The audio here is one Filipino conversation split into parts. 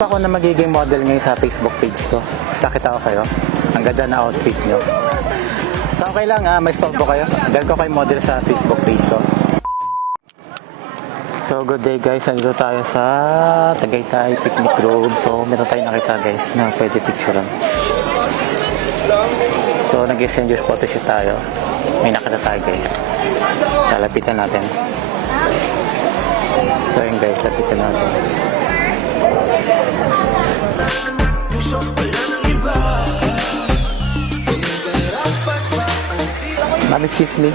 Ako na magiging model ngayon sa Facebook page ko. Sakit ako kayo. Ang ganda na outfit nyo. So okay lang may store po kayo. Gagawin ko kayo model sa Facebook page ko. So good day guys. Nandito tayo sa Tagaytay Picnic Grove. So meron tayong nakita guys na pwede picturean. So nag-exchange photoshoot tayo. May nakita tayo guys. Lalapitan natin. So yun guys, lapitan natin. Ma'am, excuse me.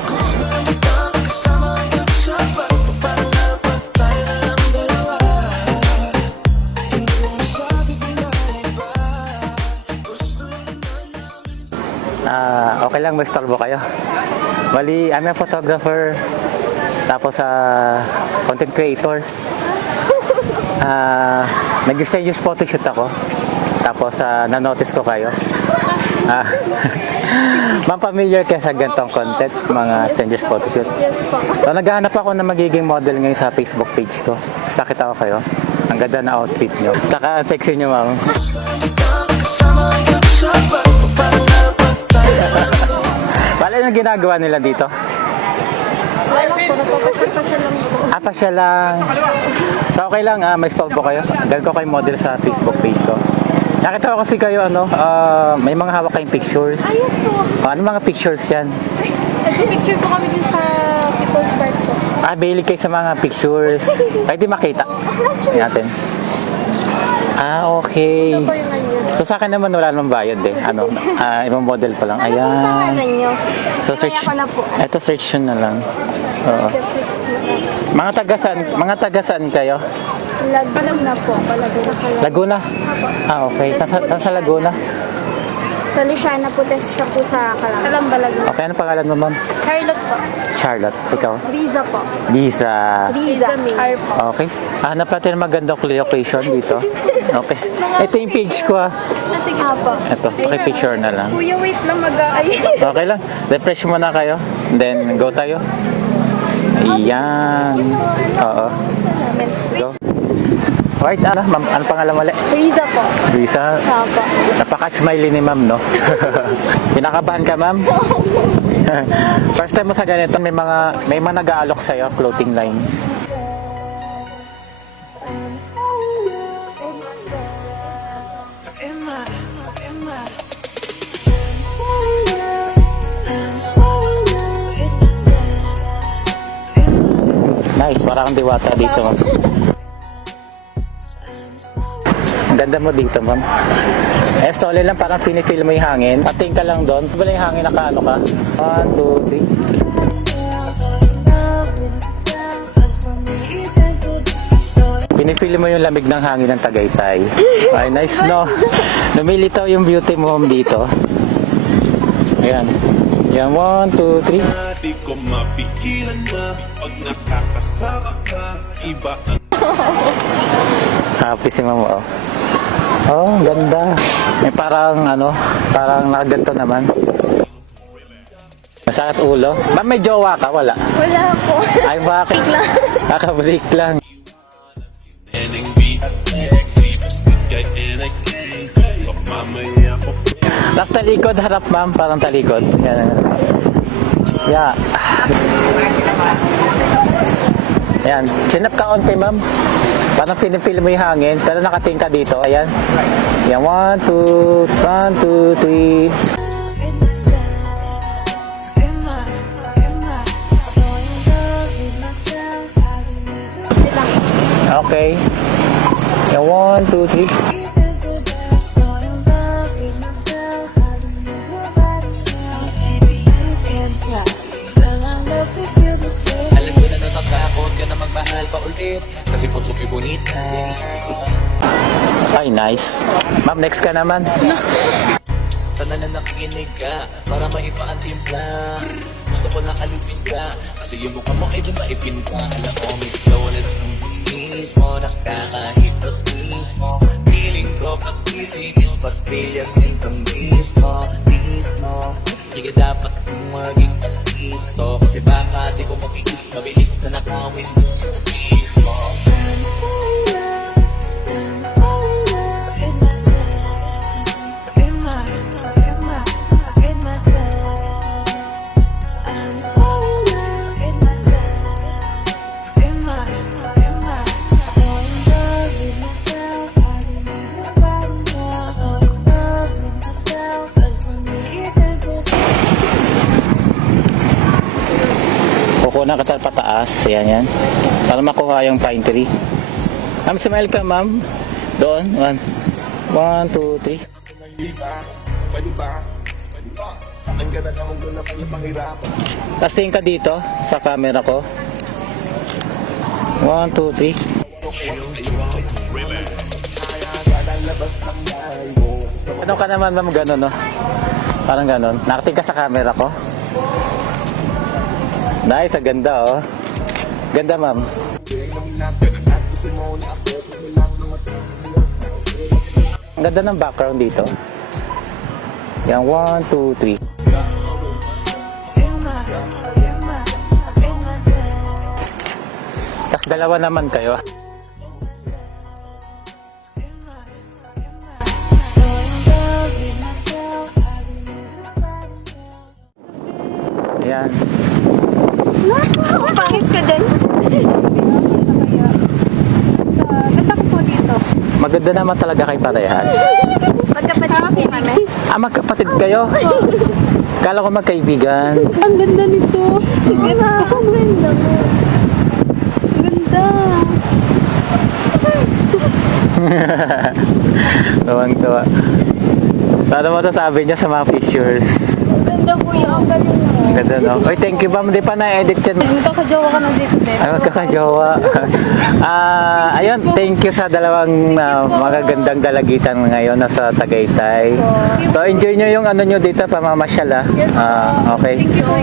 Okay lang, may storbo kayo. Bali, I'm a photographer. Tapos content creator. Nag-stage photoshoot ako. Tapos na-notice ko kayo. Ma'am, familiar kayo sa ganitong content, mga strangers photoshoot? Yes po. So, naghahanap ako na magiging model ngayon sa Facebook page ko. Sakit ako kayo. Ang ganda na outfit nyo. Tsaka sexy nyo, ma'am. Bale yung ginagawa nila dito? Wala po, nagpapasya lang po. Pasya lang. So okay lang, may store po kayo. Gagawin ko kayo model sa Facebook page ko. Nakita ko kasi kayo, may mga hawak kayong pictures. Yes po. Ano mga pictures yan? Nag-picture po kami din sa People's Park po. Mahilig kayo sa mga pictures. Pwede makita. Natin. Okay. Ito po yung ano. So sa akin naman wala namang bayad eh. Ibang model pa lang. Ano pong pangalan nyo? So search. Kaya ko na po. Ito search yun na lang. Oo. Mga taga saan kayo? Laguna po. Laguna? Okay. Nasa Laguna? Sa Luciana po, test siya po sa Kalambalag. Okay, ano pangalan mo, ma'am? Charlotte po. Charlotte. Ikaw? Riza po. Lisa. Riza R po. Okay. Hanap natin magandang location dito. Okay. Ito yung page ko Sige po. Ito. Okay, picture na lang. Kuya, wait lang mag-aay. Okay lang. Refresh muna kayo. Then, go tayo. Ayan. Oo. Go. Right, ma'am, ano pangalan mali? Riza po. Lisa. Opo. Napaka-smiley ni ma'am, no? Pinakabahan ka, ma'am? First time mo sa ganito, may mga nag-aalok sa'yo, clothing line. Nice, parang diwata dito, ma'am. Ang ganda mo dito, ma'am. Stole lang, parang pinifeel mo yung hangin. Pating ka lang doon. Wala yung hangin, nakaano ka? 1, 2, 3. Pinifeel mo yung lamig ng hangin ng Tagaytay. Ay, nice, no? Lumilitaw yung beauty mo, ma'am, dito. Ayan. Ayan, 1, 2, 3. Di ko mapigilan na pag nakakasama ka, iba ang Happy si mama, oh. Oh, ganda. May parang nakaganto naman. Masakit ulo. Ma'am, may jowa ka? Wala. Wala po. Ay, bakit? Kakabalik lang. Tapos talikod, harap, ma'am. Parang talikod. Yan. Yeah. Ayan. Chin up ka onti, ma'am. Parang pinipil mo yung hangin, pero nakating ka dito. Ayan. Ayan, 1, 2, 3. Okay. Ayan, 1, 2, 3. Alam ko na natatakot ka na magmahal pa ulit kasi puso ko'y bonita. Ay, nice. Ma'am, next ka naman. Sana na nakikinig ka para maipaan timpla. Gusto ko lang alipin ka kasi yung mukha mo ay di maipin ka. Alam ko miss flawless ng mismo, nakaka-hypnotismo. Feeling ko pag-isip is pastillas into mismo. Hindi ka dapat kung maging listo kasi baka di ko makikis, mabilis na nakawin mo mismo. I'm sorry, love. kukunan ka pataas. Yan, yan. Para makuha yung pine tree. Ma'am, smile ka, ma'am. Doon. 1, 2, 3. Tapos tingin ka dito sa camera ko. 1, 2, 3. Ano ka naman, ma'am, gano'n, no? Parang gano'n. Nakating ka sa camera ko. Nice, ang ganda, oh. Ganda, ma'am. Ang ganda ng background dito. Yan, 1, 2, 3. Tapos dalawa naman kayo. Ayan. Pangit ka din. Ganda ko po dito. Maganda naman talaga kay parehas. Magkapatid po kami. Magkapatid kayo? Kala ko magkaibigan. Ang ganda nito. Ganda. Ang ganda mo. Ganda. Tuwang-tuwa. Ano masasabi niya sa mga pictures? Ganda po yung galing mo. Ganda, no? Oy, thank you, ma'am. Di pa na-edit yan. Magkakajowa ka na dito, Beb. Ay, magkakajowa. Ayun, thank you sa dalawang magagandang dalagitan ngayon nasa Tagaytay. So, enjoy nyo yung ano nyo dito, pamamasyal, ah. Okay. Thank you po.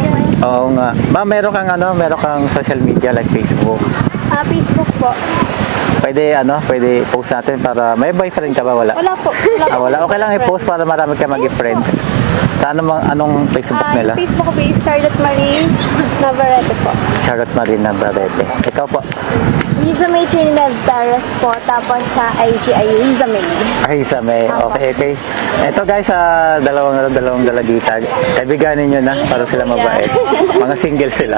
Oo nga. Ma'am, meron kang social media like Facebook. Facebook po. Pwede post natin para may boyfriend ka ba? Wala? Wala po. Wala. Okay lang i-post para marami ka mag-friends. Sa anong Facebook nila? Facebook ko is Charlotte Marie Navarrete po. Charlotte Marina Navarrete. Ikaw po? Riza May Trinidad Taras po. Tapos sa IG ay Riza May. Ay, isa may. Okay. Ito guys, dalawang dalagitan. Kaibiganin nyo na para sila mabait. Mga single sila.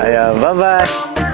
Ayan, bye-bye.